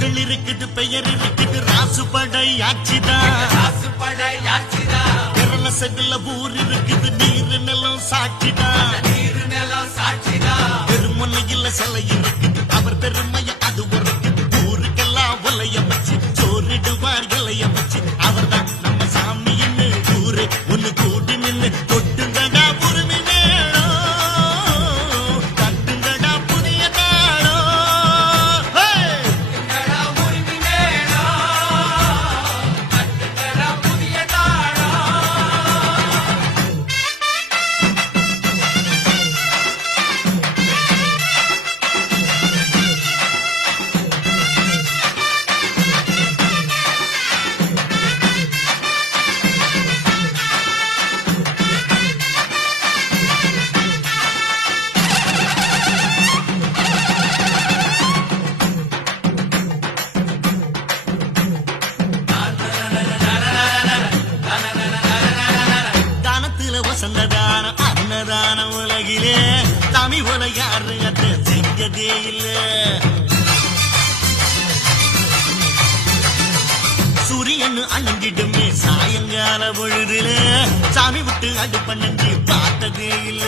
புகழ் இருக்குது பெயர் இருக்குது ராசுபடை ஆட்சிதான் கேரள செவில ஊர் இருக்குது நீர் நிலம் சாட்சிதான் பெருமொன்னையில் சிலை இருக்குது அவர் பெருமைய அது உரைக்குது ஊருக்கெல்லாம் உலைய வச்சு சோறிடுவார் இலைய வச்சு அவர் தான் நம்ம சாமின்னு ஊரு ஒண்ணு கூட்டி நின்று தொட்டுங்கடா உரிமை வேணும் கட்டுங்கடா புதிய தாளம் வசந்ததான அன்னதான உலகிலே தமிழ் போல யாரு அதை செஞ்சதே இல்ல சூரியன் அணங்கிடுமே சாயங்கால பொழுதுல சாமி விட்டு அடுப்பண்ணி பார்த்ததே இல்ல